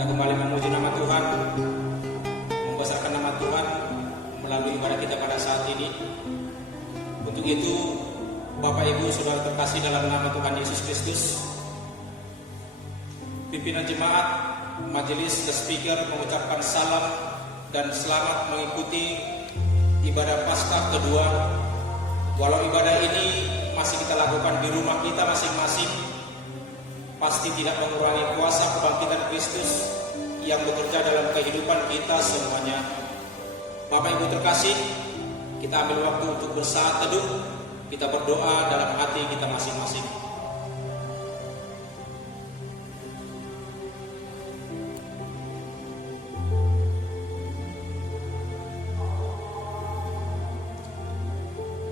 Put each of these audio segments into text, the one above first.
kita kembali memuji nama Tuhan, membesarkan nama Tuhan melalui ibadah kita pada saat ini. Untuk itu, Bapak Ibu Saudara terkasih dalam nama Tuhan Yesus Kristus, pimpinan jemaat, majelis, the speaker mengucapkan salam dan selamat mengikuti ibadah Paskah kedua. Walau ibadah ini masih kita lakukan di rumah kita masing-masing, pasti tidak mengurangi kuasa kebangkitan Kristus yang bekerja dalam kehidupan kita semuanya. Bapak Ibu terkasih, kita ambil waktu untuk bersaat teduh, kita berdoa dalam hati kita masing-masing.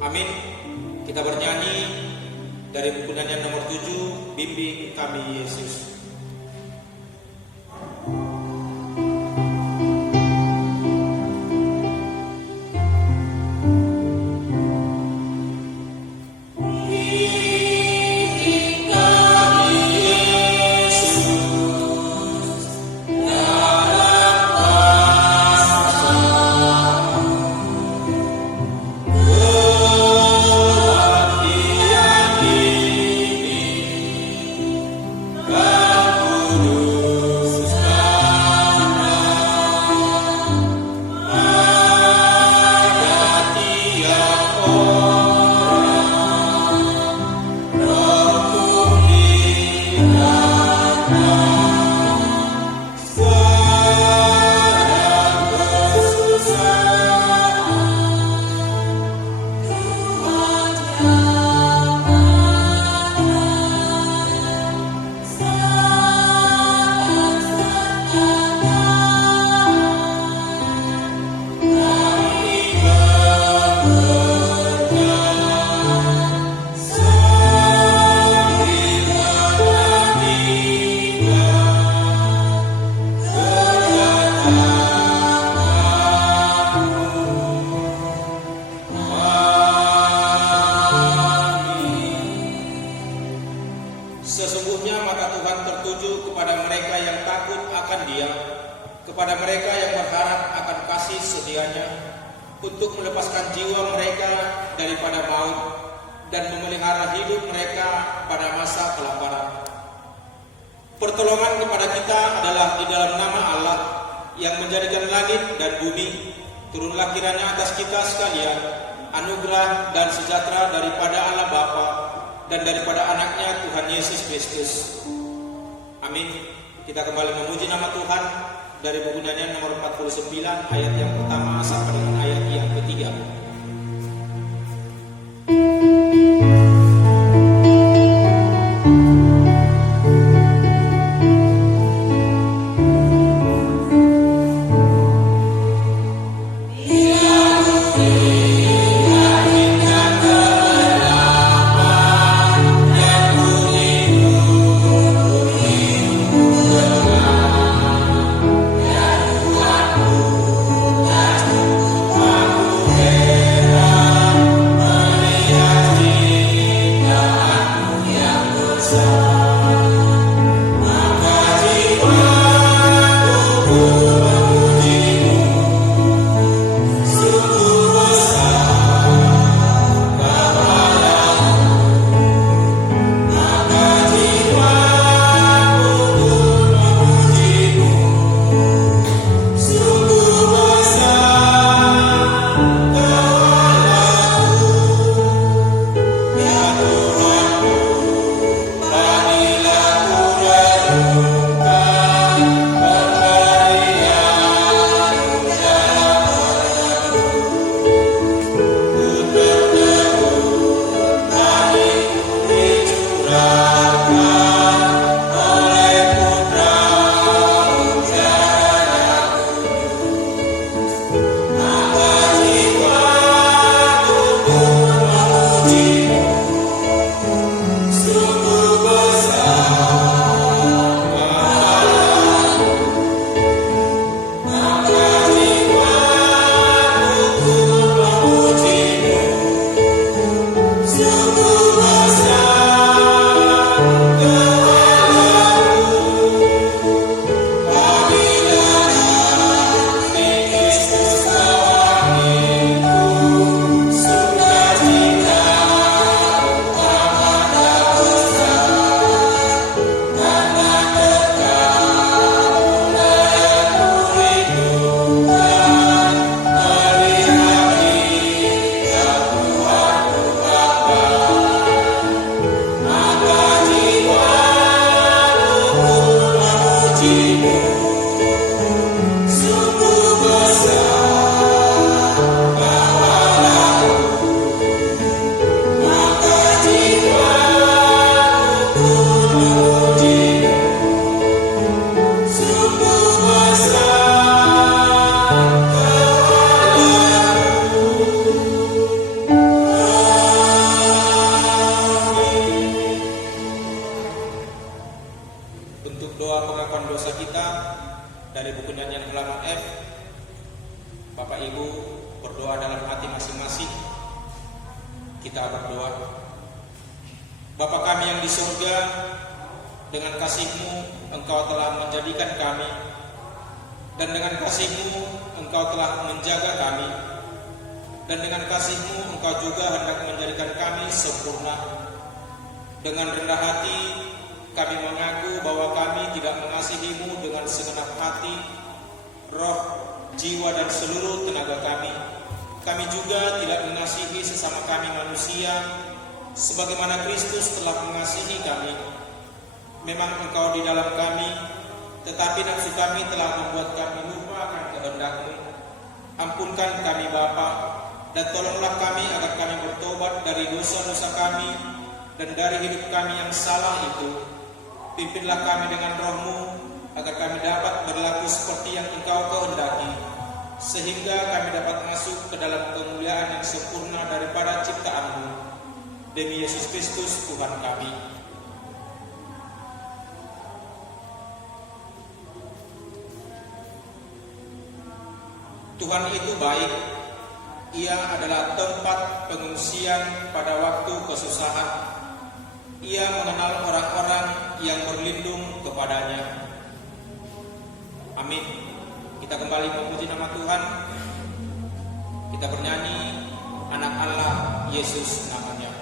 Amin. Kita bernyanyi dari buku nyanyian nomor 7, Bimbing Kami Yesus. Sesungguhnya mata Tuhan tertuju kepada mereka yang takut akan Dia, kepada mereka yang berharap akan kasih setia-Nya, untuk melepaskan jiwa mereka daripada maut dan memelihara hidup mereka pada masa kelaparan. Pertolongan kepada kita adalah di dalam nama Allah yang menjadikan langit dan bumi. Turunlah kiranya atas kita sekalian anugerah dan sejahtera daripada Allah Bapa dan daripada anaknya Tuhan Yesus Kristus. Amin. Kita kembali memuji nama Tuhan dari buku nyanyian nomor 49 ayat yang pertama sampai dengan ayat yang ketiga. Yeah. doa pengakuan dosa kita dari buku nyanyian halaman F. Bapak Ibu berdoa dalam hati masing-masing. Kita berdoa. Bapa kami yang di surga, dengan kasih-Mu Engkau telah menjadikan kami, dan dengan kasih-Mu Engkau telah menjaga kami, dan dengan kasih-Mu Engkau juga hendak menjadikan kami sempurna. Dengan rendah hati kami mengaku bahwa kami tidak mengasihi-Mu dengan segenap hati, roh, jiwa dan seluruh tenaga kami. Kami juga tidak mengasihi sesama kami manusia sebagaimana Kristus telah mengasihi kami. Memang Engkau di dalam kami, tetapi nafsu kami telah membuat kami lupa akan kehendak-Mu. Ampunkan kami Bapa, dan tolonglah kami agar kami bertobat dari dosa-dosa kami dan dari hidup kami yang salah itu. Pimpinlah kami dengan Roh-Mu agar kami dapat berlaku seperti yang Engkau kehendaki, sehingga kami dapat masuk ke dalam kemuliaan yang sempurna daripada ciptaan-Mu. Demi Yesus Kristus Tuhan kami. Tuhan itu baik. Ia adalah tempat pengungsian pada waktu kesusahan. Ia mengenal orang-orang yang berlindung kepadanya. Amin. Kita kembali memuji nama Tuhan. Kita bernyanyi Anak Allah Yesus namanya.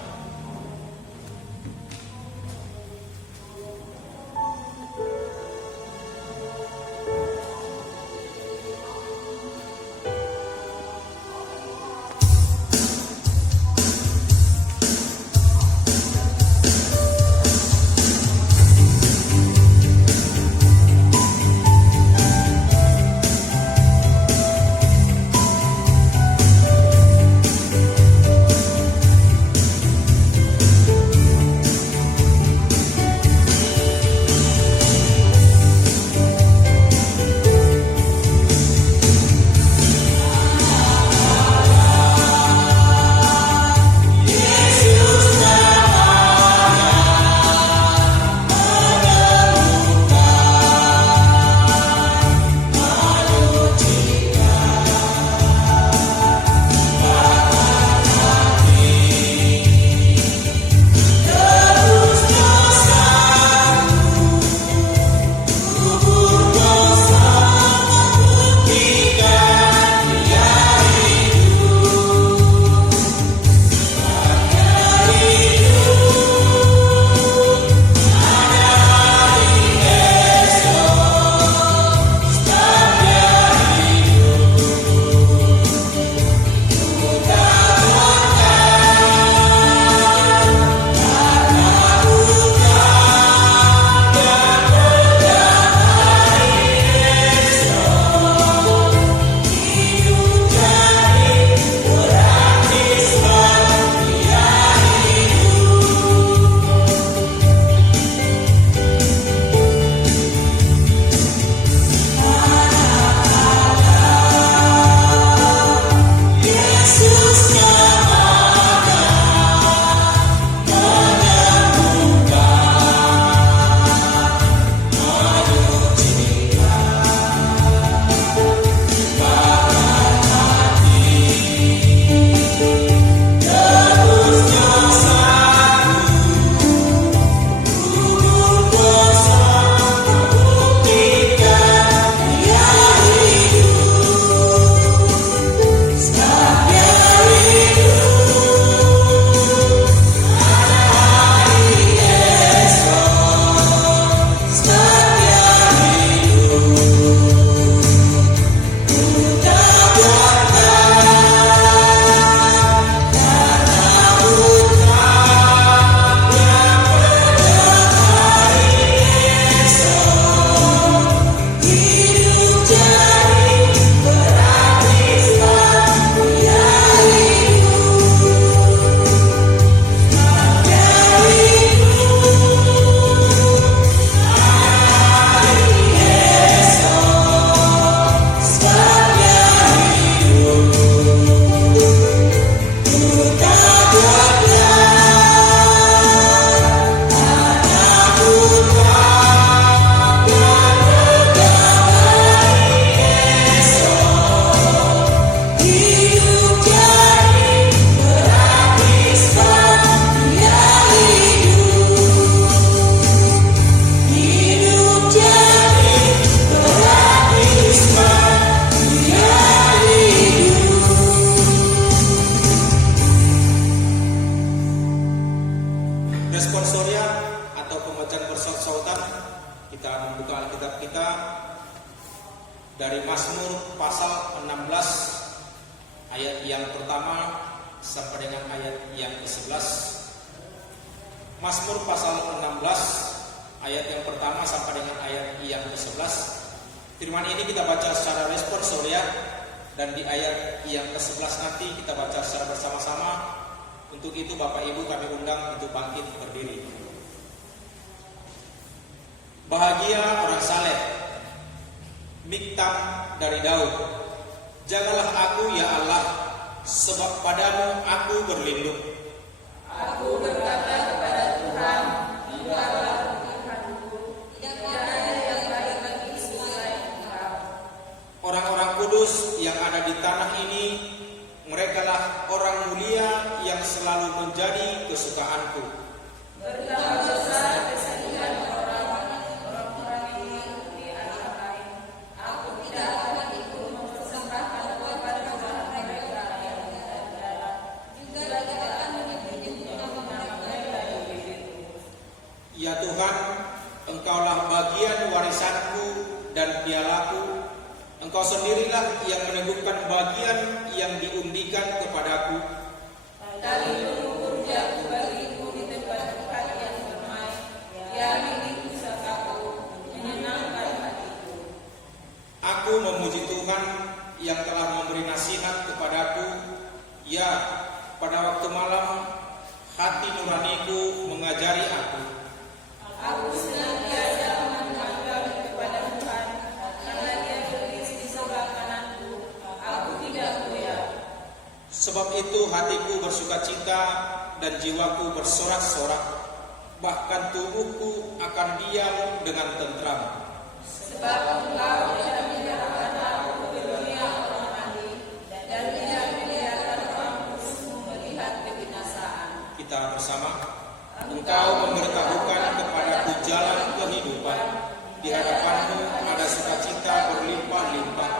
Surya atau pembacaan bersaut-sautan, kita membuka Alkitab kita dari Mazmur pasal 16 ayat yang pertama sampai dengan ayat yang ke-11. Mazmur pasal 16 ayat yang pertama sampai dengan ayat yang ke-11. Firman ini kita baca secara responsorial, dan di ayat yang ke-11 nanti kita baca secara bersama-sama. Untuk itu Bapak Ibu kami undang untuk bangkit berdiri. Bahagia orang saleh, Miktam dari Daud. Jagalah aku ya Allah, sebab padamu aku berlindung. Aku berkata kepada Tuhan, Engkaulah Tuhanku, tidak ada yang baik bagi selain Engkau. Orang-orang kudus yang ada di tanah ini, merekalah orang mulia yang selalu menjadi kesukaanku. Bertambah besar kesedihan orang-orang ini di antara lain. Aku tidak akan ikut mempersembahkan kepada Tuhan mereka yang tidak dalam. Juga tidak akan menyebut-nyebut nama mereka di bibirku. Ya Tuhan, Engkaulah bagian warisanku dan pialaku. Engkau sendirilah yang meneguhkan bagian yang diundikan kepadaku. Sekalipun bekerja bagiku di tempat-tempat yang damai, ya milik pusakaku, menyenangkan hatiku. Aku memuji Tuhan yang telah memberi nasihat kepadaku. Ya, pada waktu malam hati nuraniku mengajari aku. Aku senantiasa menghadap kepada Tuhan, karena Dia berdiri di sebelah kananku. Aku tidak goyah. Sebab itu hatiku bersukacita dan jiwaku bersorak-sorak, bahkan tubuhku akan diam dengan tentram. Sebab Engkau tidak menyerahkan aku ke dunia orang mati, dan tidak membiarkan orang musuh melihat kebinasaan. Kita bersama. Engkau memberitahukan kepadaku jalan kehidupan. Di hadapanmu ada sukacita berlimpah-limpah.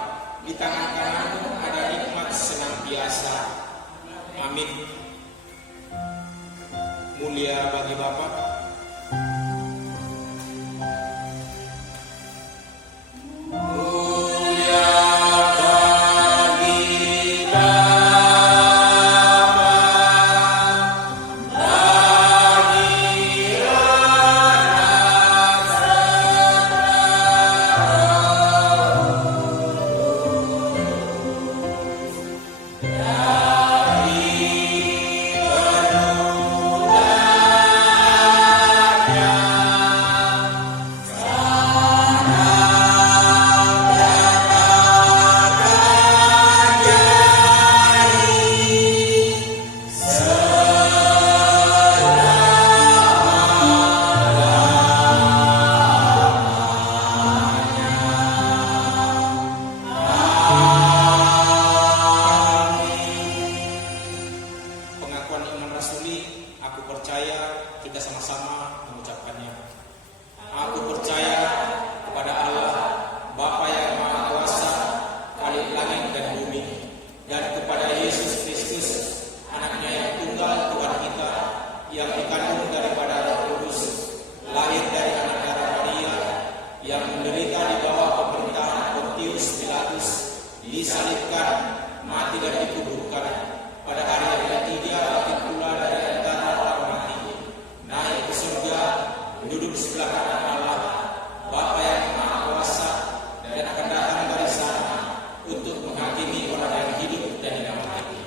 Di tangan kananmu ada nikmat senantiasa. Amin. Mulia bagi Bapa, disalibkan, mati dan dikuburkan. Pada hari yang ketiga bangkit pula dari antara orang mati, naik ke surga, duduk di sebelah kanan Allah, Bapa yang Maha Kuasa, dan akan datang dari sana untuk menghakimi orang yang hidup dan yang mati.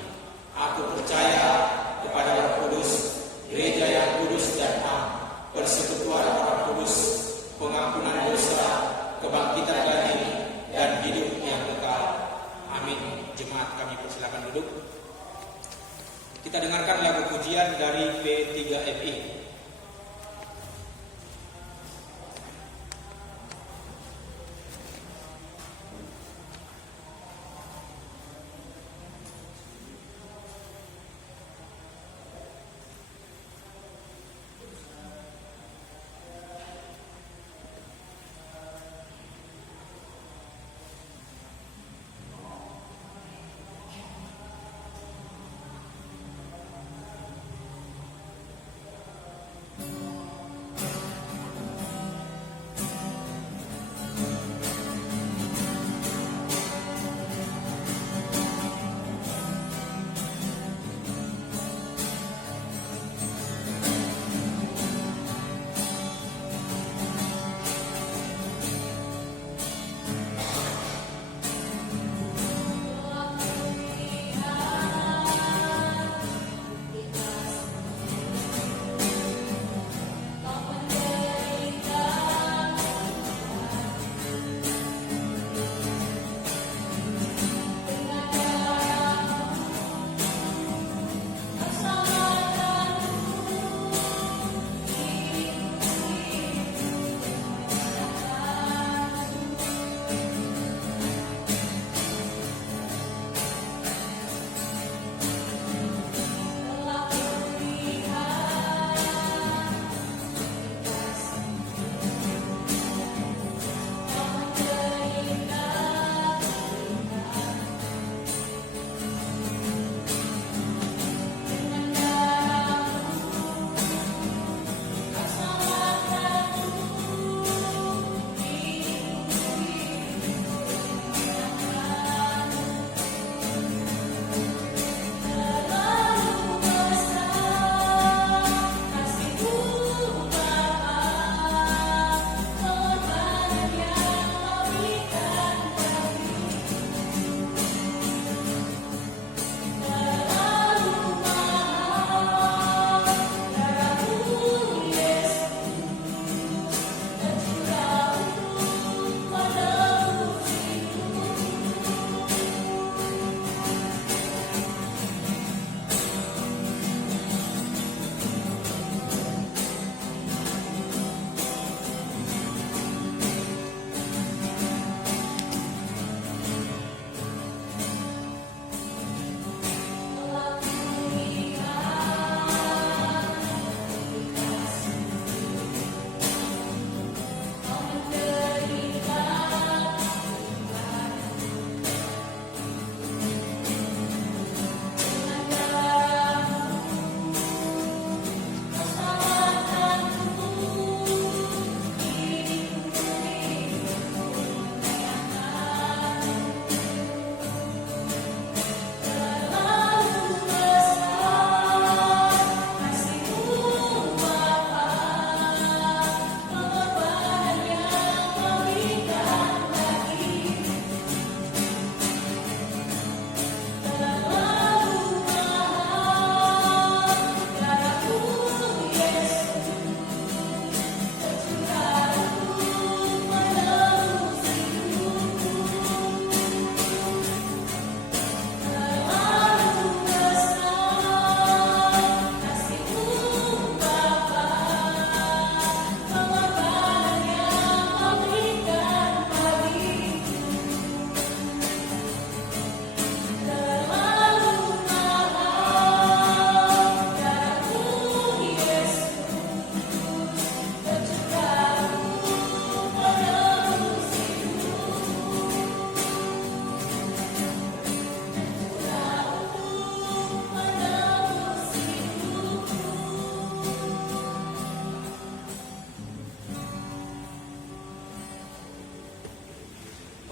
Aku percaya kepada Roh Kudus, gereja yang kudus dan am, persekutuan orang kudus, pengampunan dosa, kebangkitan dari dan hidup yang kekal. Amin. Jemaat kami persilakan duduk. Kita dengarkan lagu pujian dari P3MI.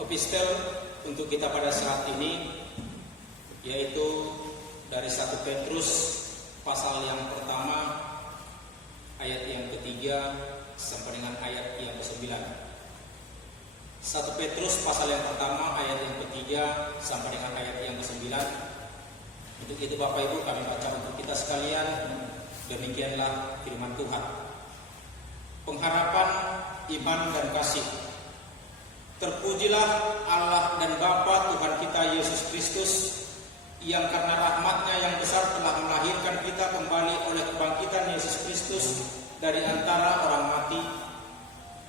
epistel untuk kita pada saat ini, yaitu dari 1 Petrus pasal yang pertama ayat yang ketiga sampai dengan ayat yang ke-9. 1 Petrus pasal yang pertama ayat yang ketiga sampai dengan ayat yang ke-9. Untuk itu Bapak Ibu kami baca untuk kita sekalian. Demikianlah firman Tuhan. Pengharapan iman dan kasih. Terpujilah Allah dan Bapa Tuhan kita Yesus Kristus, yang karena rahmat-Nya yang besar telah melahirkan kita kembali oleh kebangkitan Yesus Kristus dari antara orang mati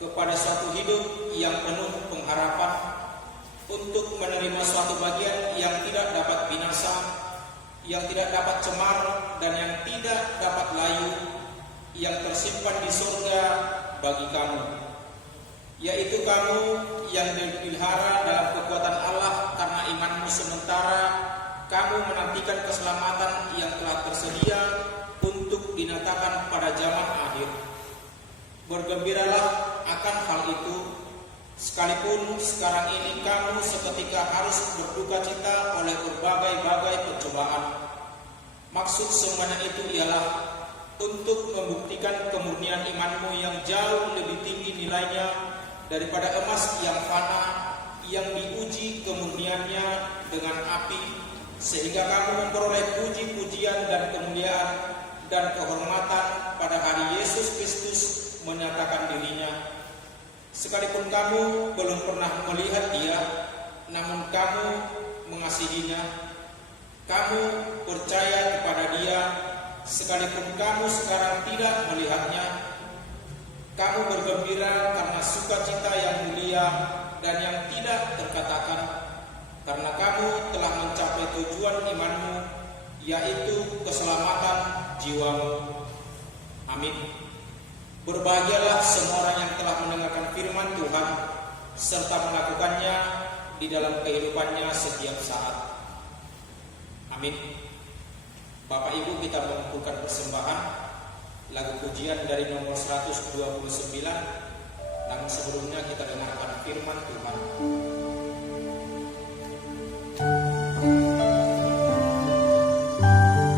kepada suatu hidup yang penuh pengharapan, untuk menerima suatu bagian yang tidak dapat binasa, yang tidak dapat cemar, dan yang tidak dapat layu, yang tersimpan di surga bagi kamu, yaitu kamu yang dipelihara dalam kekuatan Allah karena imanmu, sementara kamu menantikan keselamatan yang telah tersedia untuk dinyatakan pada zaman akhir. Bergembiralah akan hal itu, sekalipun sekarang ini kamu seketika harus berduka cita oleh berbagai-bagai percobaan. Maksud semuanya itu ialah untuk membuktikan kemurnian imanmu yang jauh lebih tinggi nilainya daripada emas yang fana, yang diuji kemurniannya dengan api, sehingga kamu memperoleh puji-pujian dan kemuliaan dan kehormatan pada hari Yesus Kristus menyatakan dirinya. Sekalipun kamu belum pernah melihat Dia, namun kamu mengasihinya. Kamu percaya kepada Dia, sekalipun kamu sekarang tidak melihatnya. Kamu bergembira karena sukacita yang mulia dan yang tidak terkatakan, karena kamu telah mencapai tujuan imanmu, yaitu keselamatan jiwamu. Amin. Berbahagialah semua orang yang telah mendengarkan firman Tuhan serta melakukannya di dalam kehidupannya setiap saat. Amin. Bapak Ibu, kita mengumpulkan persembahan lagu pujian dari nomor 129. Namun sebelumnya kita dengarkan firman Tuhan.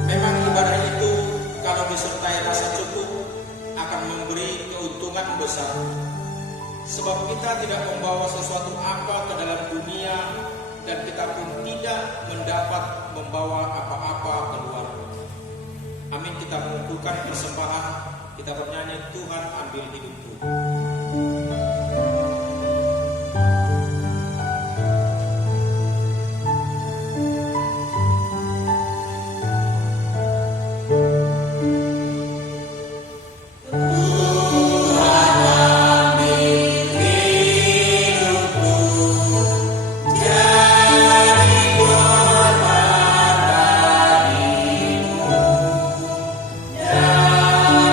Memang ibadah itu kalau disertai rasa cukup akan memberi keuntungan besar. Sebab kita tidak membawa sesuatu apa ke dalam dunia, dan kita pun tidak mendapat membawa apa-apa keluar. Amin. Kita mengumpulkan persembahan, kita bernyanyi, Tuhan ambil hidupku.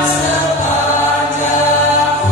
Sepanjang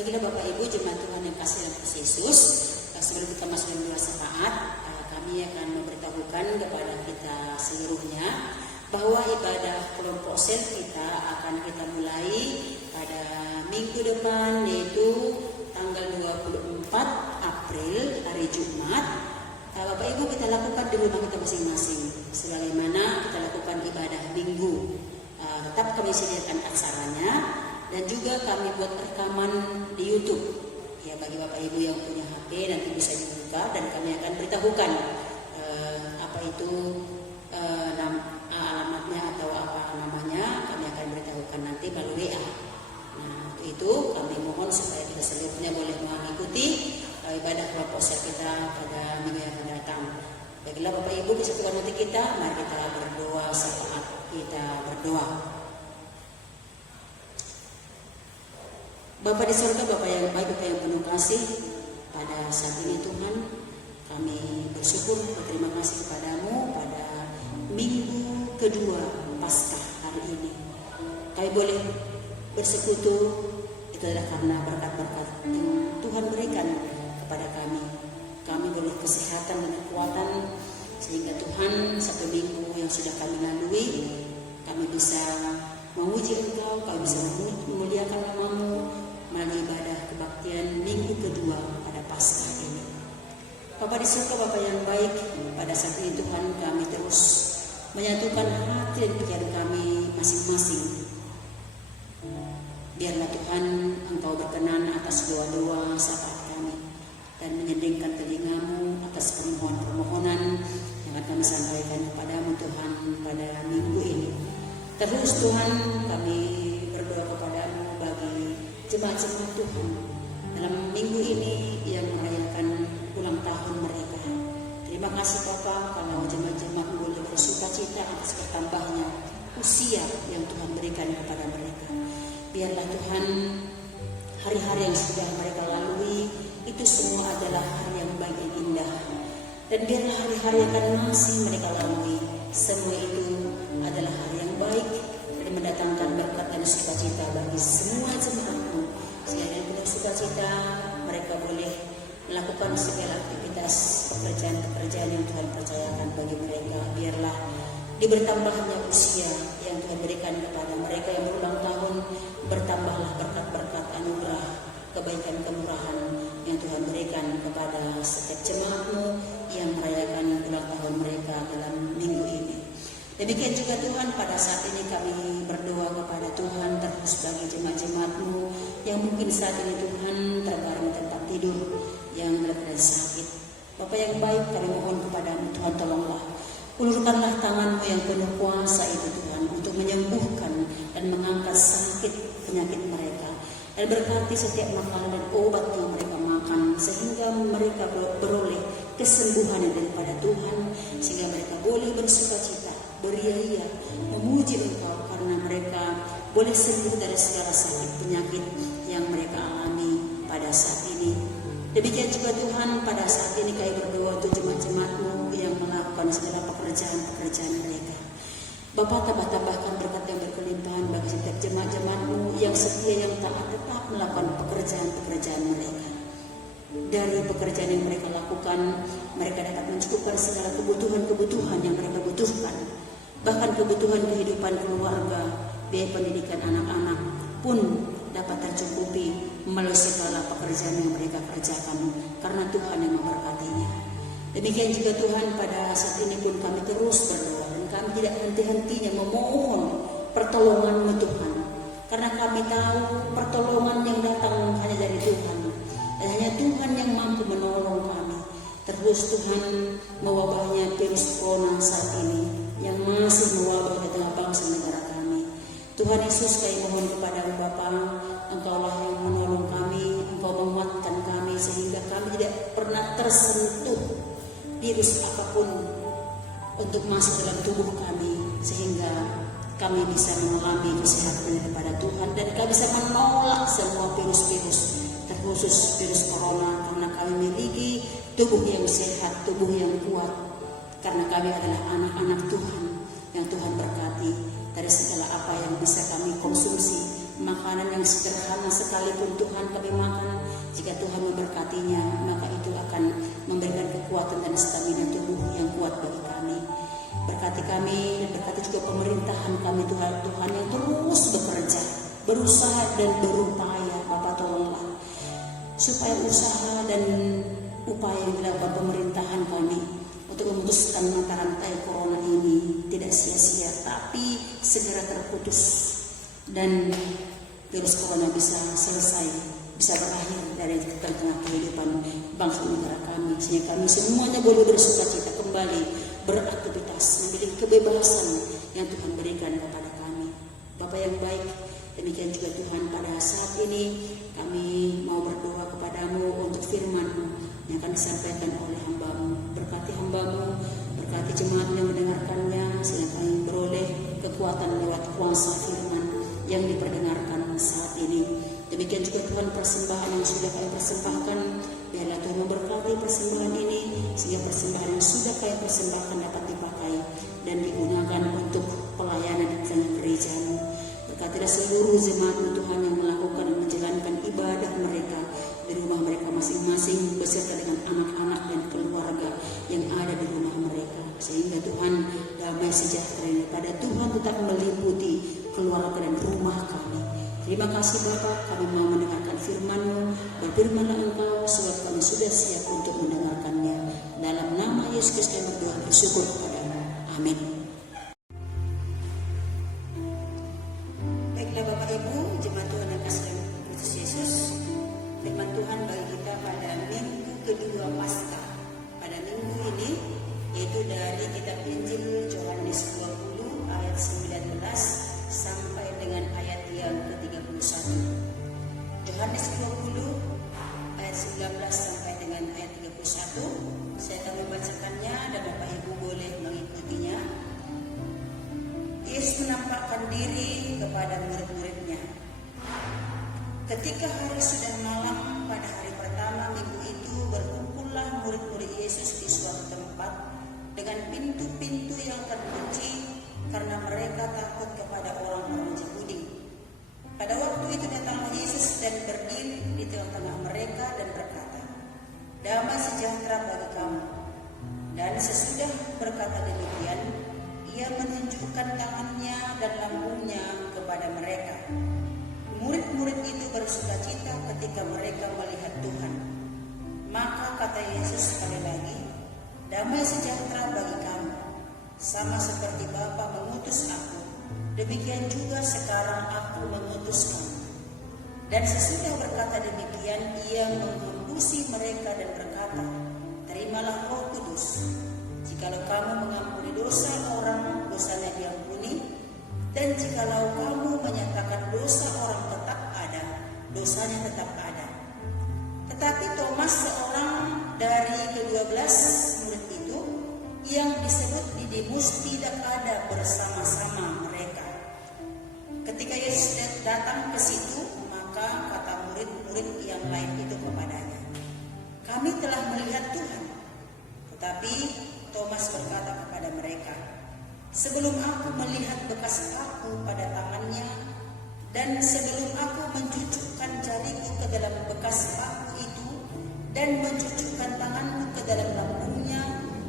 Bagilah Bapak Ibu jemaat Tuhan yang kasih dalam Kristus Yesus, sebelum kita masuk dalam doa syafaat, kami akan memberitahukan kepada kita seluruhnya bahwa ibadah kelompok sel kita akan kita mulai pada minggu depan, yaitu tanggal 24 April hari Jumat. Bapak Ibu, kita lakukan di rumah kita masing-masing sebagaimana kita lakukan ibadah minggu. Tetap kami sediakan acaranya dan juga kami buat rekaman di YouTube. Ya, bagi Bapak Ibu yang punya HP nanti bisa dibuka dan kami akan beritahukan apa itu alamatnya atau apa namanya, kami akan beritahukan nanti melalui WA. Nah, untuk itu kami mohon supaya kita seluruhnya boleh mengikuti ibadah kelompok sel kita pada minggu yang akan datang. Baiklah Bapak Ibu, disatukan hati kita, mari kita berdoa syafaat. Kita berdoa. Bapa di surga, Bapa yang baik, Bapa yang penuh kasih, pada saat ini Tuhan kami bersyukur, berterima kasih kepadamu pada minggu kedua Paskah hari ini. Kami boleh bersekutu, itu adalah karena berkat-berkat yang Tuhan berikan kepada kami. Kami boleh kesehatan dan kekuatan, sehingga Tuhan satu minggu yang sudah kami lalui, kami bisa memuji Engkau, kami bisa memuliakan nama-Mu melalui ibadah kebaktian minggu kedua pada Paskah ini. Bapa di surga, Bapa yang baik, pada saat ini Tuhan kami terus menyatukan hati dan pikiran kami masing-masing. Biarlah Tuhan Engkau berkenan atas doa-doa syafaat kami dan menyedengkan telinga-Mu atas permohonan-permohonan yang akan kami sampaikan kepadamu Tuhan pada minggu ini. Terus Tuhan kami berdoa kepadamu bagi jemaat-jemaat Tuhan dalam minggu ini yang merayakan ulang tahun mereka. Terima kasih Bapa, kalau jemaat-jemaat boleh bersuka cita atas bertambahnya usia yang Tuhan berikan kepada mereka. Biarlah Tuhan hari-hari yang sudah mereka lalui itu semua adalah hari yang baik yang indah. Dan biarlah hari-hari yang akan masih mereka lalui, semua itu adalah hari yang baik dan mendatangkan berkat dan sukacita bagi semua jemaat-Mu. Sehingga dengan penuh sukacita mereka boleh melakukan segala aktivitas pekerjaan-pekerjaan yang Tuhan percayakan bagi mereka. Biarlah dibertambahnya usia yang Tuhan berikan kepada mereka yang berulang tahun, bertambahlah berkat-berkat anugerah, kebaikan, kemurahan yang Tuhan berikan kepada setiap jemaat-Mu yang merayakan ulang tahun mereka dalam minggu ini. Demikian juga Tuhan, pada saat ini kami berdoa kepada Tuhan terus bagi jemaat-jemaat-Mu yang mungkin saat ini Tuhan terbaring di tempat tidur yang dalam keadaan sakit. Bapa yang baik, kami mohon kepadamu Tuhan, tolonglah, ulurkanlah tangan-Mu yang penuh kuasa itu Tuhan untuk menyembuhkan dan mengangkat sakit penyakit mereka, dan berkati setiap makanan dan obat yang mereka makan sehingga mereka beroleh kesembuhan daripada Tuhan, sehingga mereka boleh bersukacita, beria-ia, memuji Engkau karena mereka boleh sembuh dari segala sakit penyakit yang mereka alami pada saat ini. Demikian juga Tuhan, pada saat ini kami berdoa untuk jemaat-jemaat-Mu yang melakukan segala pekerjaan-pekerjaan mereka. Bapa, tambahkan berkat yang berkelimpahan bagi setiap jemaat-jemaat-Mu yang setia, yang taat, tetap melakukan pekerjaan-pekerjaan mereka. Dari pekerjaan yang mereka lakukan, mereka dapat mencukupkan segala kebutuhan-kebutuhan yang mereka butuhkan. Bahkan kebutuhan kehidupan keluarga, biaya pendidikan anak-anak pun dapat tercukupi melalui segala pekerjaan yang mereka kerjakan, karena Tuhan yang memberkatinya. Demikian juga Tuhan, pada saat ini pun kami terus berdoa dan kami tidak henti-hentinya memohon pertolongan-Mu Tuhan, karena kami tahu pertolongan yang datang hanya dari Tuhan, dan hanya Tuhan yang mampu menolong kami. Terus Tuhan, mewabahnya virus corona saat ini yang masih mewabah di tengah bangsa negara kami. Tuhan Yesus, kami mohon kepada-Mu Bapa, Engkaulah yang menolong kami, Engkau menguatkan kami sehingga kami tidak pernah tersentuh virus apapun untuk masuk dalam tubuh kami, sehingga kami bisa mengalami kesehatan daripada Tuhan dan kami bisa menolak semua virus-virus, terkhusus virus corona, karena kami memiliki tubuh yang sehat, tubuh yang kuat, karena kami adalah anak-anak Tuhan yang Tuhan berkati dari segala apa yang bisa kami konsumsi, makanan yang sederhana sekalipun Tuhan kami makan, jika Tuhan memberkatinya, maka itu akan memberikan kekuatan dan stamina tubuh yang kuat bagi kami. Berkati kami dan berkati juga pemerintahan kami Tuhan yang terus bekerja, berusaha dan berupaya. Bapak tolonglah supaya usaha dan upaya yang dilakukan pemerintahan kami untuk memutuskan mata rantai corona ini tidak sia-sia, tapi segera terputus dan virus corona bisa selesai, bisa berakhir dari tengah kehidupan bangsa negara kami, sehingga kami semuanya boleh bersukacita kembali beraktivitas, memiliki kebebasan yang Tuhan berikan kepada kami. Bapa yang baik, demikian juga Tuhan pada saat ini kami mau berdoa kepadamu untuk firman-Mu yang akan disampaikan oleh hamba-Mu. Berkati hamba-Mu, berkati jemaat yang mendengarkannya, sehingga kami beroleh kekuatan lewat kuasa firman yang diperdengarkan saat ini. Demikian juga Tuhan persembahan yang sudah kami persembahkan, biarlah Tuhan memberkati persembahan ini, sehingga persembahan yang sudah kami persembahkan dapat dipakai dan digunakan untuk pelayanan di tengah gereja-Mu. Berkatilah seluruh jemaat-Mu Tuhan yang melakukan dan menjalankan ibadah mereka di rumah mereka masing-masing, beserta dengan anak-anak dan keluarga yang ada di rumah mereka, sehingga Tuhan damai sejahtera pada Tuhan tetap meliputi keluarga dan rumah kami. Terima kasih Bapa, kami mau mendengarkan firman-Mu. Berfirmanlah Engkau, sebab kami sudah siap untuk mendengarkannya. Dalam nama Yesus Kristus kami berdoa bersyukur kepada-Mu. Amin. Baiklah Bapak Ibu, jemaat Tuhan yang kasih dalam Kristus Yesus, firman Tuhan bagi kita pada minggu kedua Paskah. Pada minggu ini, yaitu dari kitab Injil Yohanes 20 ayat 19 sampai dengan ayat yang ke-31. Yohanes 20 ayat 19 sampai dengan ayat 31. Saya akan membacakannya dan Bapak Ibu boleh mengikutinya. Yesus menampakkan diri kepada murid-muridnya. Ketika hari sudah malam pada hari pertama minggu itu, berkumpullah murid-murid Yesus di suatu tempat dengan pintu-pintu yang terkunci karena mereka takut kepada orang-orang Yahudi. Pada waktu itu datanglah Yesus dan berdiri di tengah-tengah mereka dan berkata, "Damai sejahtera bagi kamu." Dan sesudah berkata demikian, Ia menunjukkan tangannya dan lambungnya kepada mereka. Murid-murid itu bersukacita ketika mereka melihat Tuhan. Maka kata Yesus sekali lagi, "Damai sejahtera bagi kamu. Sama seperti Bapa mengutus aku, demikian juga sekarang aku mengutus kamu." Dan sesudah berkata demikian, Ia menghembusi mereka dan berkata, "Terimalah Roh Kudus. Jikalau kamu mengampuni dosa orang, dosanya diampuni. Dan jikalau kamu menyatakan dosa orang tetap ada, dosanya tetap ada." Tetapi Thomas, seorang dari ke-12 murid itu, yang disebut Didimus, tidak ada bersama-sama mereka. Ketika Yesus datang ke situ, maka kata murid-murid yang lain itu kepadanya, "Kami telah melihat Tuhan." Tetapi Thomas berkata kepada mereka, "Sebelum aku melihat bekas paku pada tangannya, dan sebelum aku mencucukkan jariku ke dalam bekas paku itu, dan mencucukkan tanganku ke dalam lambungnya,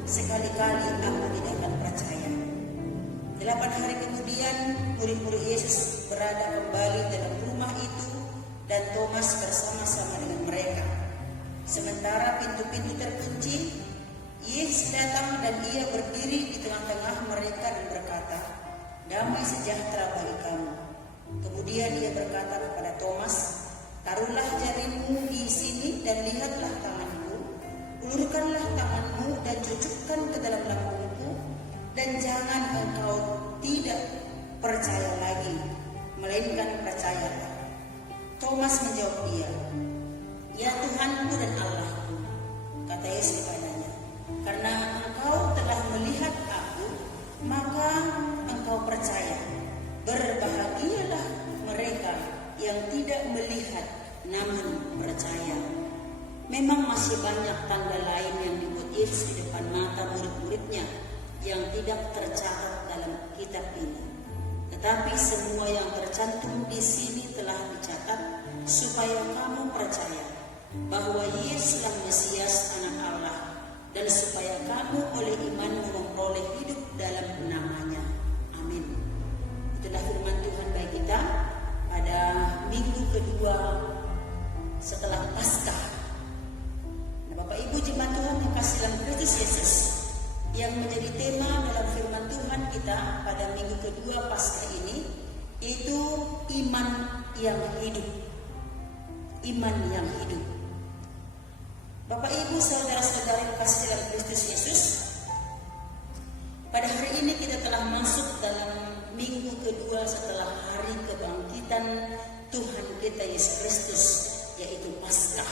sekali-kali aku tidak akan percaya." 8 hari kemudian, murid-murid Yesus berada kembali dalam rumah itu, dan Thomas bersama-sama dengan mereka. Sementara pintu-pintu terkunci, Yesus datang dan Ia berdiri di tengah-tengah mereka dan berkata, "Damai sejahtera bagi kamu." Kemudian Ia berkata kepada Thomas, "Taruhlah jarimu di sini dan lihatlah tanganku. Ulurkanlah tanganmu dan cucukkan ke dalam lambungku, dan jangan engkau tidak percaya lagi, melainkan percayalah." Thomas menjawab Dia, "Ya Tuhanku dan Allahku." Kata Yesus kepadanya, "Karena engkau telah melihat aku, maka engkau percaya. Berbahagialah mereka yang tidak melihat namun percaya." Memang masih banyak tanda lain yang dibuat Yesus di depan mata murid-muridnya yang tidak tercatat dalam kitab ini. Tetapi semua yang tercantum di sini telah dicatat supaya kamu percaya bahwa Yesuslah Mesias Anak Allah, dan supaya kamu oleh iman memperoleh hidup dalam namanya. Amin. Itulah firman Tuhan bagi kita pada minggu kedua setelah Paskah. Nah, Bapak Ibu jemaat Tuhan yang kasih dalam Kristus Yesus, yang menjadi tema dalam firman Tuhan kita pada minggu kedua Paskah ini, itu iman yang hidup. Iman yang hidup. Bapak Ibu saudara-saudara yang kasih dalam Kristus Yesus, pada hari ini kita telah masuk dalam minggu kedua setelah hari kebangkitan Tuhan kita Yesus Kristus, yaitu Paskah.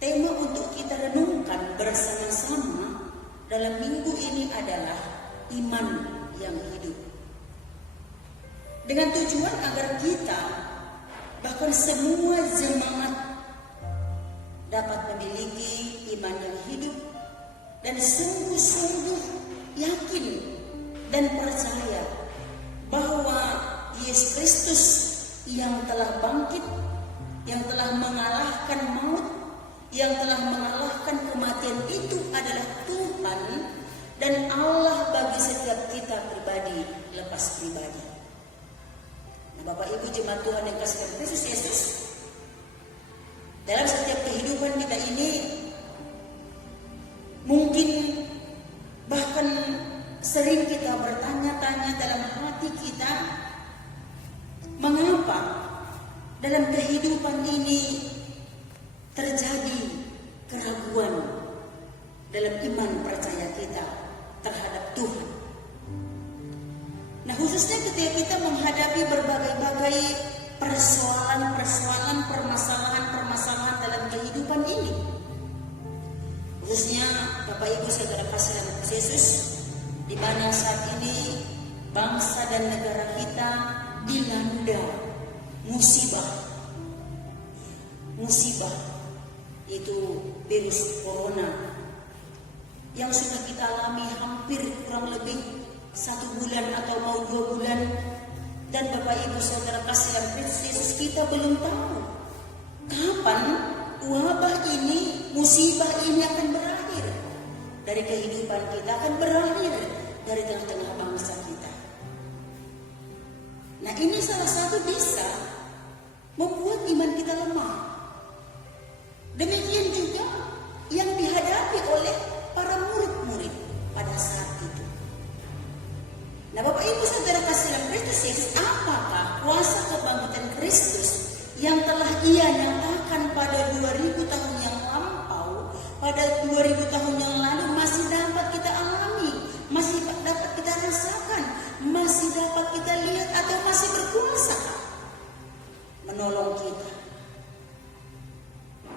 Tema untuk kita renungkan bersama-sama dalam minggu ini adalah iman yang hidup. Dengan tujuan agar kita, bahkan semua jemaat, dapat memiliki iman yang hidup dan sungguh-sungguh yakin dan percaya bahwa Yesus Kristus yang telah bangkit, yang telah mengalahkan maut, yang telah mengalahkan kematian itu adalah Tuhan dan Allah bagi setiap kita pribadi lepas pribadi. Nah, Bapak Ibu jemaat Tuhan yang kasih dalam Kristus Yesus, dalam setiap kehidupan kita ini mungkin bahkan sering kita bertanya-tanya dalam hati kita, mengapa dalam kehidupan ini terjadi keraguan dalam iman percaya kita terhadap Tuhan. Nah, khususnya ketika kita menghadapi berbagai-bagai persoalan-persoalan, permasalahan-permasalahan dalam kehidupan ini. Khususnya Bapak Ibu saudara kasih dalam Yesus, di mana saat ini bangsa dan negara kita dilanda musibah. Musibah itu virus corona yang sudah kita alami hampir kurang lebih 1 bulan atau mau 2 bulan. Dan Bapak Ibu saudara kasih dalam Kristus Yesus, kita belum tahu kapan wabah ini, musibah ini akan berakhir dari kehidupan kita, akan berakhir dari tengah-tengah bangsa kita. Nah, ini salah satu bisa membuat iman kita lemah. Demikian juga yang dihadapi oleh para murid-murid pada saat itu. Nah, Bapak Ibu saudara kasih dalam Kristus Yesus, apakah kuasa kebangkitan Kristus yang telah Ia nyatakan pada 2000 tahun yang lampau, pada 2000 tahun yang lalu masih dapat kita alami, masih dapat kita rasakan, masih dapat kita lihat, atau masih berkuasa menolong kita?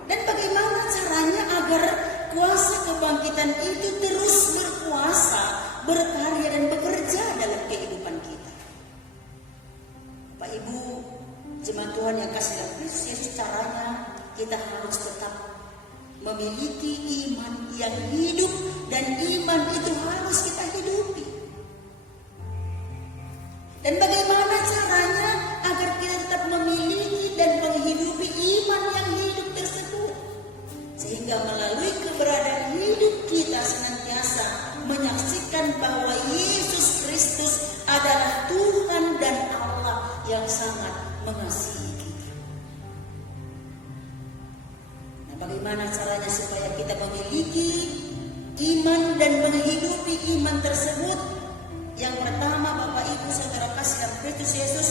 Dan bagaimana caranya agar kuasa kebangkitan itu terus berkuasa, berkarya dan bekerja dalam kehidupan kita? Bapak Ibu jemaat Tuhan yang kasih dalam Kristus Yesus, caranya kita harus tetap memiliki iman yang hidup, dan iman itu harus kita hidupi. Dan bagaimana caranya agar kita tetap memiliki dan menghidupi iman yang hidup tersebut, sehingga melalui keberadaan hidup kita senantiasa menyaksikan bahwa Yesus Kristus adalah Tuhan dan Allah yang sangat mengasihi kita. Nah, bagaimana caranya supaya kita memiliki iman dan menghidupi iman tersebut? Yang pertama, Bapak Ibu saudara kasih dalam Kristus Yesus,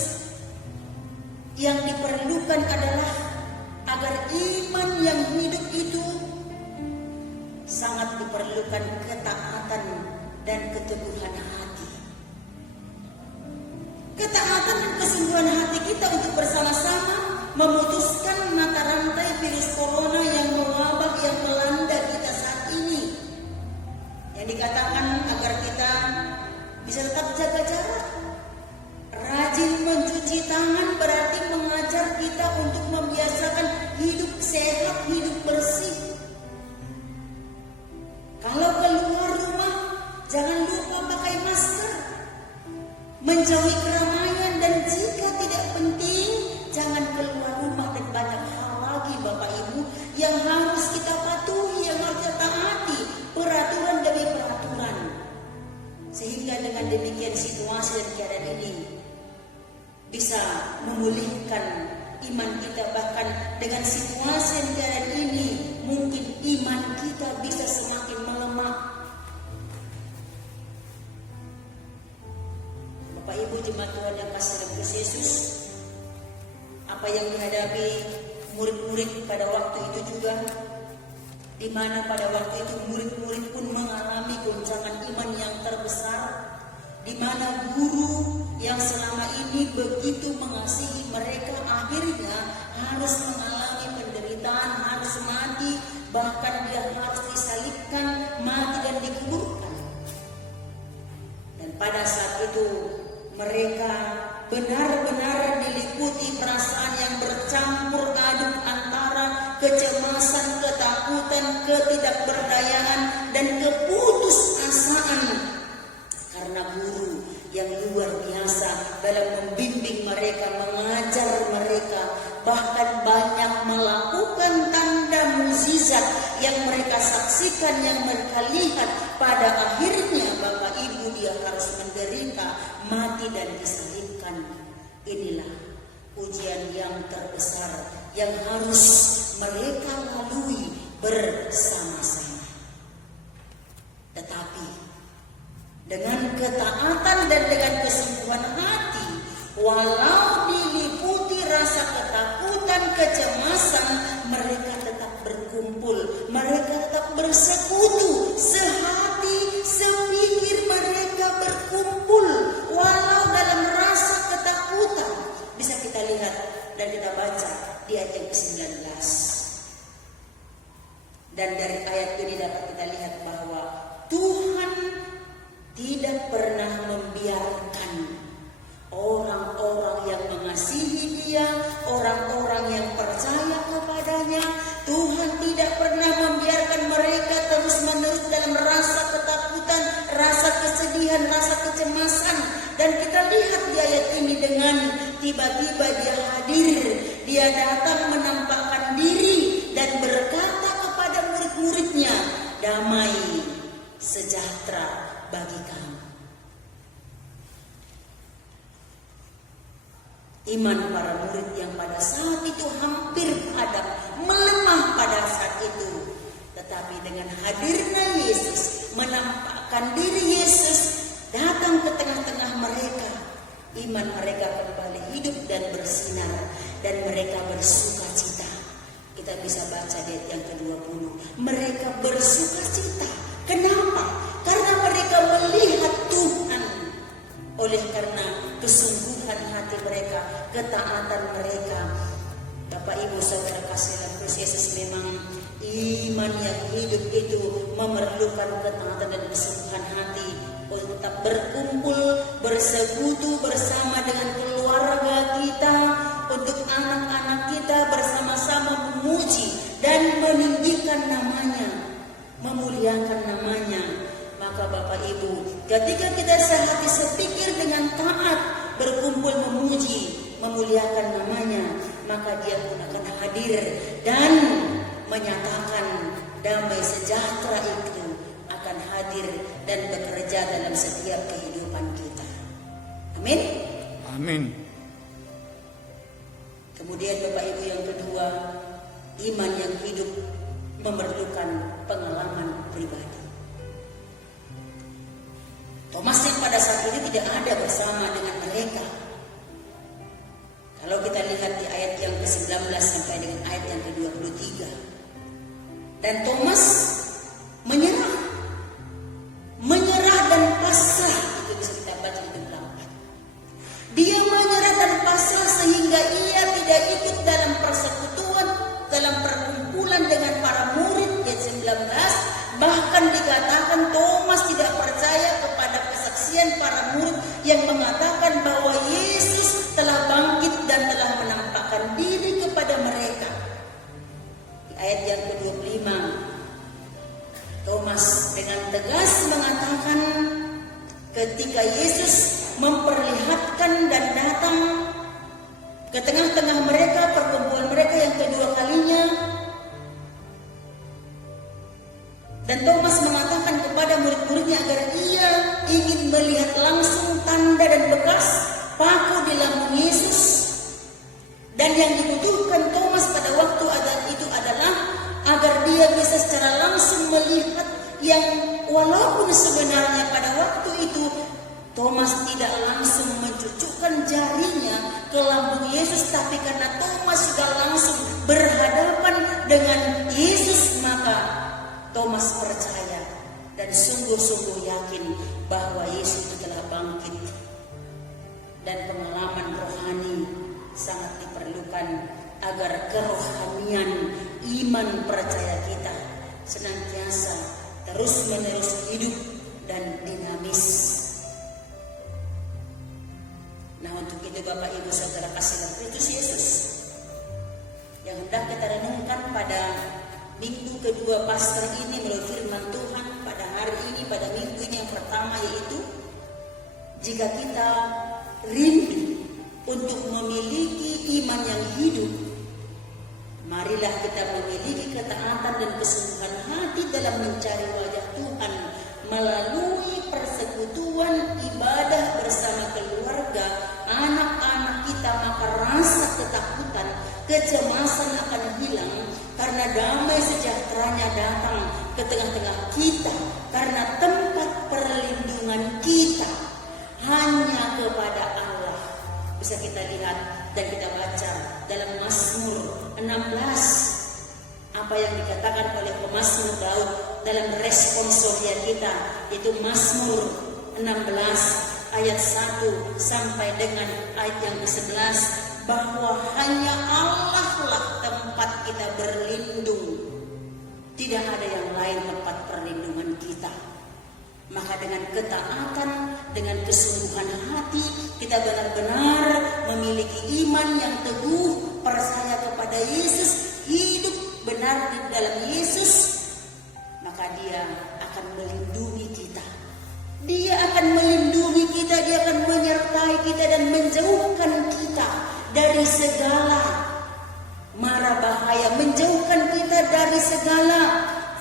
yang diperlukan adalah agar iman yang hidup itu sangat diperlukan ketaatan dan keteguhan hati. Ketaatan dan kesungguhan hati kita untuk bersama-sama memutuskan mata rantai virus corona yang mewabah, yang melanda kita saat ini. Yang dikatakan agar kita bisa tetap jaga jarak, rajin mencuci tangan, berarti mengajar kita untuk membiasakan hidup sehat, hidup bersih. Kalau keluar rumah, jangan lupa pakai masker, menjauhi keramaian, dan jika tidak penting, memulihkan iman kita. Bahkan dengan situasi keadaan ini mungkin iman kita bisa semakin melemah. Bapak Ibu jemaat Tuhan yang kasih dalam Kristus Yesus, apa yang dihadapi murid-murid pada waktu itu juga, di mana pada waktu itu murid-murid pun mengalami goncangan iman yang terbesar, di mana guru yang selama ini begitu mengasihi mereka akhirnya harus mengalami penderitaan, harus mati, bahkan dia harus disalibkan, mati dan dikuburkan. Dan pada saat itu mereka benar-benar diliputi perasaan yang bercampur aduk antara kecemasan, ketakutan, ketidakberdayaan, dan keputusasaan. Karena guru yang luar biasa dalam membimbing mereka, mengajar mereka, bahkan banyak melakukan tanda mukjizat yang mereka saksikan, yang mereka lihat. Pada akhirnya Bapak Ibu dia harus menderita, mati dan disalibkan. Inilah ujian yang terbesar yang harus mereka lalui bersama-sama. Tetapi dengan ketaatan dan dengan kesungguhan hati, walau diliputi rasa ketakutan, kecemasan, mereka tetap berkumpul, mereka tetap bersekutu, sehati, sepikir mereka berkumpul, walau dalam rasa ketakutan. Bisa kita lihat dan kita baca di ayat yang ke-19. Dan dari ayat ini dapat kita lihat bahwa Tuhan tidak pernah membiarkan orang-orang yang mengasihi Dia, orang-orang yang percaya kepadanya. Tuhan tidak pernah membiarkan mereka terus-menerus dalam rasa ketakutan, rasa kesedihan, rasa kecemasan. Dan kita lihat di ayat ini dengan tiba-tiba Dia hadir, Dia datang menampakkan diri dan berkata kepada murid-muridnya, damai sejahtera bagi kamu. Iman para murid yang pada saat itu hampir padam, melemah pada saat itu. Tetapi dengan hadirnya Yesus, menampakkan diri Yesus datang ke tengah-tengah mereka, iman mereka kembali hidup dan bersinar, dan mereka bersuka cita. Kita bisa baca di ayat yang ke-20. Mereka bersuka cita. Kenapa? Karena mereka melihat Tuhan. Oleh karena kesungguhan hati mereka, ketaatan mereka. Bapak Ibu Saudara kasih dalam Kristus Yesus, memang iman yang hidup itu memerlukan ketaatan dan kesungguhan hati untuk tetap berkumpul, bersekutu bersama dengan keluarga kita, untuk anak-anak kita bersama-sama memuji dan meninggikan namanya, memuliakan namanya. Maka Bapak Ibu, ketika kita sehati sepikir dengan taat, berkumpul memuji, memuliakan namanya, maka Dia pun akan hadir dan menyatakan damai sejahtera itu akan hadir dan bekerja dalam setiap kehidupan kita. Amin. Amin. Kemudian Bapak Ibu yang kedua, iman yang hidup memerlukan pengalaman pribadi. Thomas yang pada saat ini tidak ada bersama dengan mereka. Kalau kita lihat di ayat yang ke-19 sampai dengan ayat yang ke-23. Dan Thomas menyerah dan pasrah. Itu bisa kita baca di 24. Dia menyerah dan pasrah sehingga ia tidak ikut dalam persekutuan, dalam perkumpulan dengan para murid. Ayat 19. Bahkan dikatakan Thomas tidak percaya kepada kesaksian para murid yang mengatakan bahwa Yesus telah bangkit dan telah menampakkan diri kepada mereka. Di ayat yang ke-25, Thomas dengan tegas mengatakan ketika Yesus memperlihatkan dan datang ke tengah-tengah mereka, perkumpulan mereka yang kedua kalinya, dan Thomas mengatakan kepada murid-muridnya agar ia ingin melihat langsung tanda dan bekas paku di lambung Yesus. Dan yang dibutuhkan Thomas pada waktu itu adalah agar dia bisa secara langsung melihat yang walaupun sebenarnya pada waktu itu Thomas tidak langsung mencucukkan jarinya ke lambung Yesus, tapi karena Thomas sudah langsung berhadapan dengan Yesus, maka Thomas percaya dan sungguh-sungguh yakin bahwa Yesus itu telah bangkit. Dan pengalaman rohani sangat diperlukan agar kerohanian iman percaya kita senantiasa terus-menerus hidup dan dinamis. Nah, untuk itu Bapak Ibu Saudara kasih dalam Kristus Yesus, yang hendak kita renungkan pada minggu kedua Paskah ini melalui firman Tuhan pada hari ini, pada minggu ini yang pertama, yaitu jika kita rindu untuk memiliki iman yang hidup, marilah kita memiliki ketaatan dan kesungguhan hati dalam mencari wajah Tuhan melalui persekutuan ibadah bersama keluarga, anak-anak kita. Maka rasa ketakutan, kecemasan akan hilang, karena damai sejahteranya datang ke tengah-tengah kita, karena tempat perlindungan kita hanya kepada Allah. Bisa kita lihat dan kita baca dalam Mazmur 16 apa yang dikatakan oleh pemazmur Daud dalam responsoria kita, yaitu Mazmur 16 ayat 1 sampai dengan ayat yang ke-11, bahwa hanya Allah lah tempat kita berlindung, tidak ada yang lain tempat perlindungan kita. Maka dengan ketaatan, dengan kesungguhan hati, kita benar-benar memiliki iman yang teguh, percaya kepada Yesus, hidup benar di dalam Yesus, maka Dia akan melindungi kita. Dia akan melindungi kita, Dia akan menyertai kita dan menjauhkan kita dari segala mara bahaya, menjauhkan kita dari segala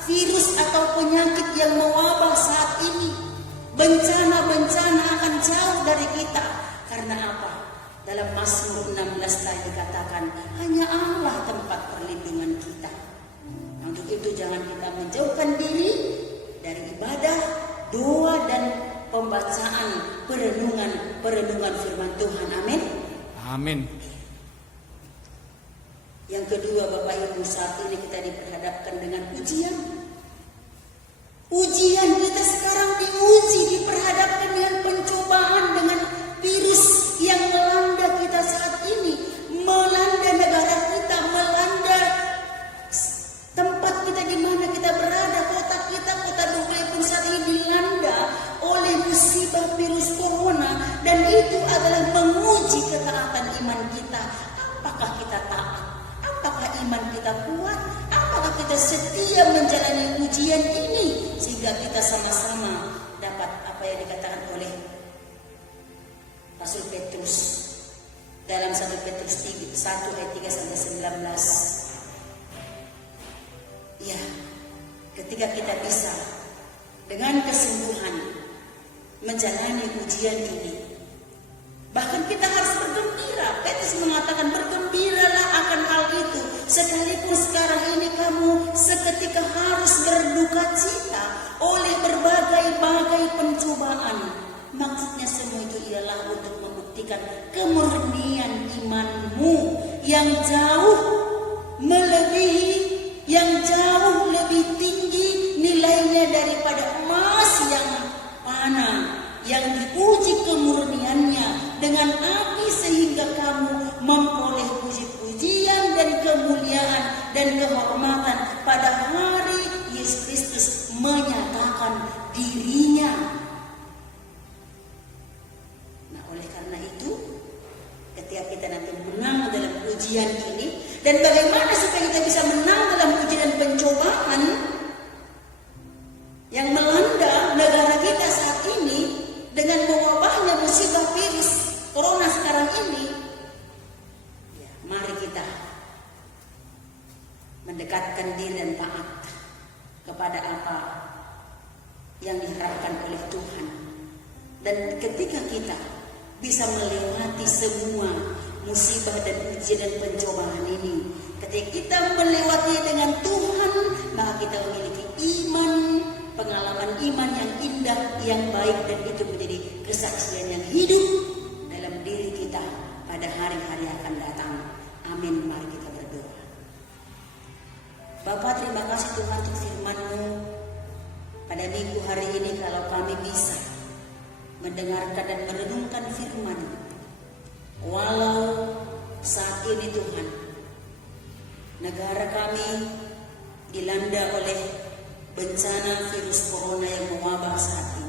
virus atau penyakit yang mewabah saat ini. Bencana-bencana akan jauh dari kita. Karena apa? Dalam Mazmur 16 tadi dikatakan hanya Allah tempat perlindungan kita. Nah, untuk itu jangan kita menjauhkan diri dari ibadah, doa dan pembacaan perenungan firman Tuhan. Amin. Amin. Yang kedua Bapak Ibu, saat ini kita diperhadapkan dengan ujian. Ujian kita sekarang diuji, diperhadapkan dengan pencobaan, dengan virus yang melanda kita saat ini, melanda negara kita, melanda tempat kita di mana kita berada, kota kita, kota Dubai pun saat ini dilanda oleh musibah virus corona, dan itu adalah menguji ketaatan iman kita. Apakah kita taat? Apakah iman kita kuat? Apakah kita setia menjalani ujian ini sehingga kita sama-sama dapat apa yang dikatakan oleh Rasul Petrus dalam 1 Petrus 1 ayat 3 sampai 19. Ya, ketika kita bisa dengan kesungguhan menjalani ujian ini, bahkan kita harus bergembira. Petrus mengatakan, bergembiralah akan hal itu, sekalipun sekarang ini kamu seketika harus berduka cita oleh berbagai-bagai pencobaan. Maksudnya semua itu ialah untuk membuktikan kemurnian imanmu yang jauh melebihi, yang jauh lebih tinggi nilainya daripada emas yang panah, yang diuji kemurniannya dengan api sehingga kamu memperoleh puji-pujian dan kemuliaan dan kehormatan pada hari Yesus Kristus menyatakan dirinya. Nah, oleh karena itu, ketika kita nanti menang dalam ujian ini, dan bagaimana supaya kita bisa menang dalam ujian dan pencobaan yang melanda negara kita saat ini, dengan mewabahnya musibah virus corona sekarang ini, ya, mari kita mendekatkan diri dan taat kepada apa yang diharapkan oleh Tuhan. Dan ketika kita bisa melewati semua musibah dan ujian dan pencobaan ini. Ketika kita melewati dengan Tuhan, maka kita memiliki iman, pengalaman iman yang indah, yang baik, dan itu menjadi kesaksian yang hidup dalam diri kita pada hari-hari akan datang. Amin. Mari kita berdoa. Bapa, terima kasih Tuhan untuk firman-Mu pada minggu hari ini. Kalau kami bisa mendengarkan dan merenungkan firman, walau saat ini Tuhan, negara kami dilanda oleh bencana virus corona yang mewabah saat ini.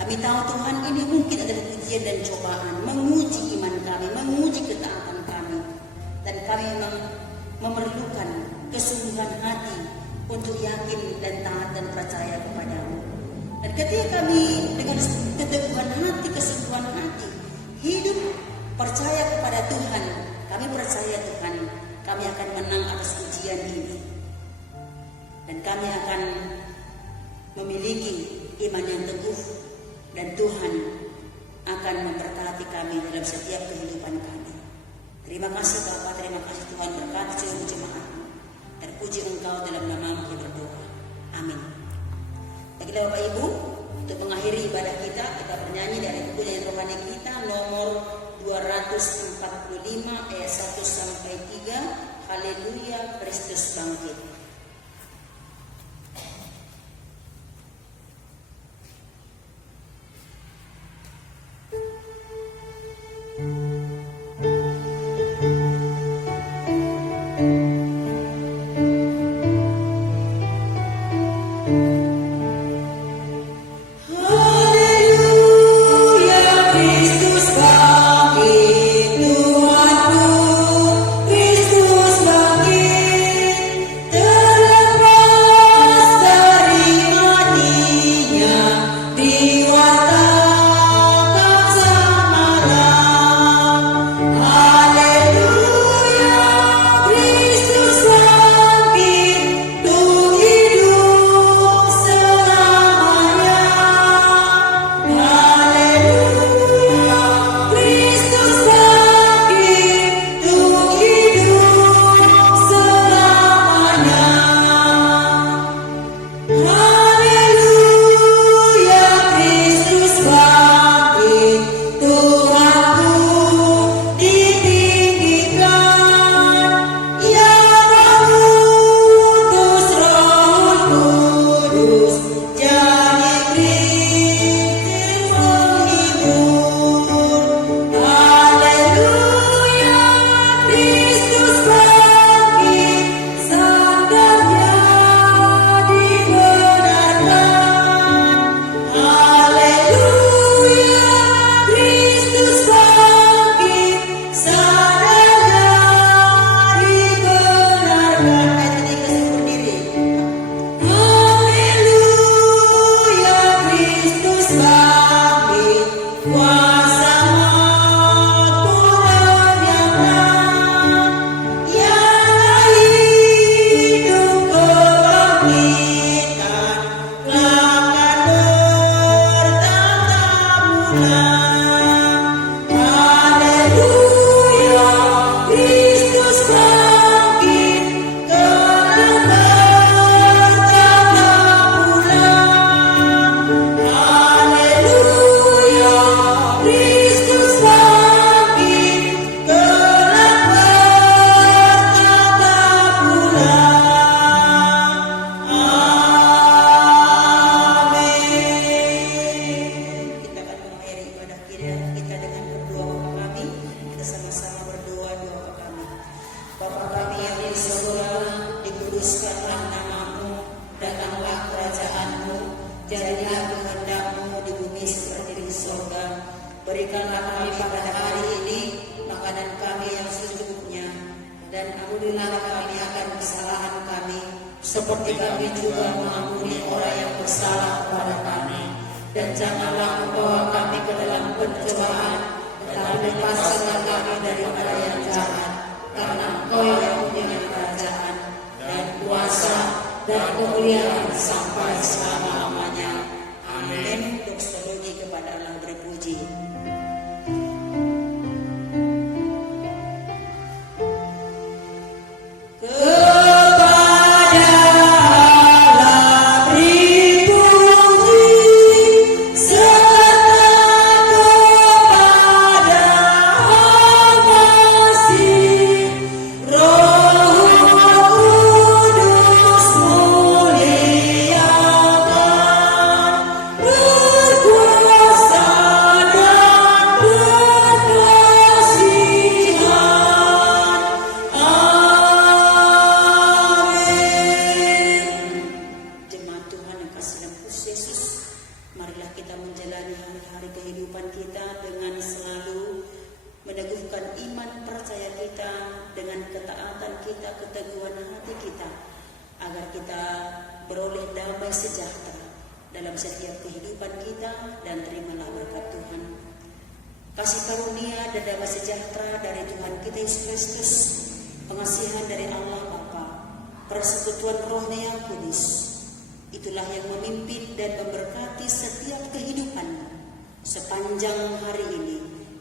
Kami tahu Tuhan, ini mungkin adalah ujian dan cobaan, menguji iman kami, menguji ketaatan kami. Dan kami memang memerlukan kesungguhan hati untuk yakin dan taat dan percaya kepada-Mu. Dan ketika kami dengan keteguhan hati, kesungguhan hati, hidup percaya kepada Tuhan, kami percaya Tuhan, kami akan menang atas ujian ini. Dan kami akan memiliki iman yang teguh, dan Tuhan akan memberkati kami dalam setiap kehidupan kami. Terima kasih Bapa, terima kasih Tuhan, berkati seluruh jemaat-Mu. Terpuji Engkau, dalam nama-Mu kami berdoa. Amin. Baiklah Bapak Ibu, untuk mengakhiri ibadah kita bernyanyi dari buku nyanyian rohani kita nomor 245 ayat 1 sampai 3. Haleluya, Kristus bangkit. Berikanlah kami pada hari ini makanan kami yang secukupnya, dan ampunilah kami akan kesalahan kami, seperti kami juga mengampuni orang yang bersalah kepada kami. Dan janganlah membawa kami ke dalam pencobaan, tetapi lepaskanlah kami daripada yang jahat, karena Engkau yang punya kerajaan dan kuasa dan kemuliaan sampai selama-lamanya. Amin. Doksologi kepada Allah berpuji. iman percaya kita, dengan ketaatan kita, keteguhan hati kita, agar kita beroleh damai sejahtera dalam setiap kehidupan kita, dan terimalah berkat Tuhan. Kasih karunia dan damai sejahtera dari Tuhan kita Yesus Kristus, pengasihan dari Allah Bapa, persekutuan Roh-Nya yang kudus, itulah yang memimpin dan memberkati setiap kehidupanmu sepanjang hari ini,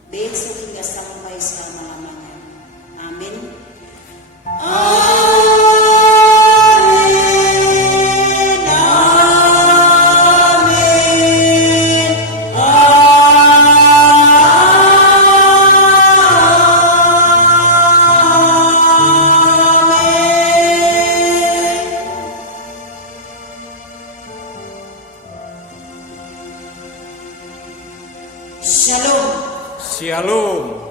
besok hingga sampai selama-lamanya. Amin. Shalom. Shalom.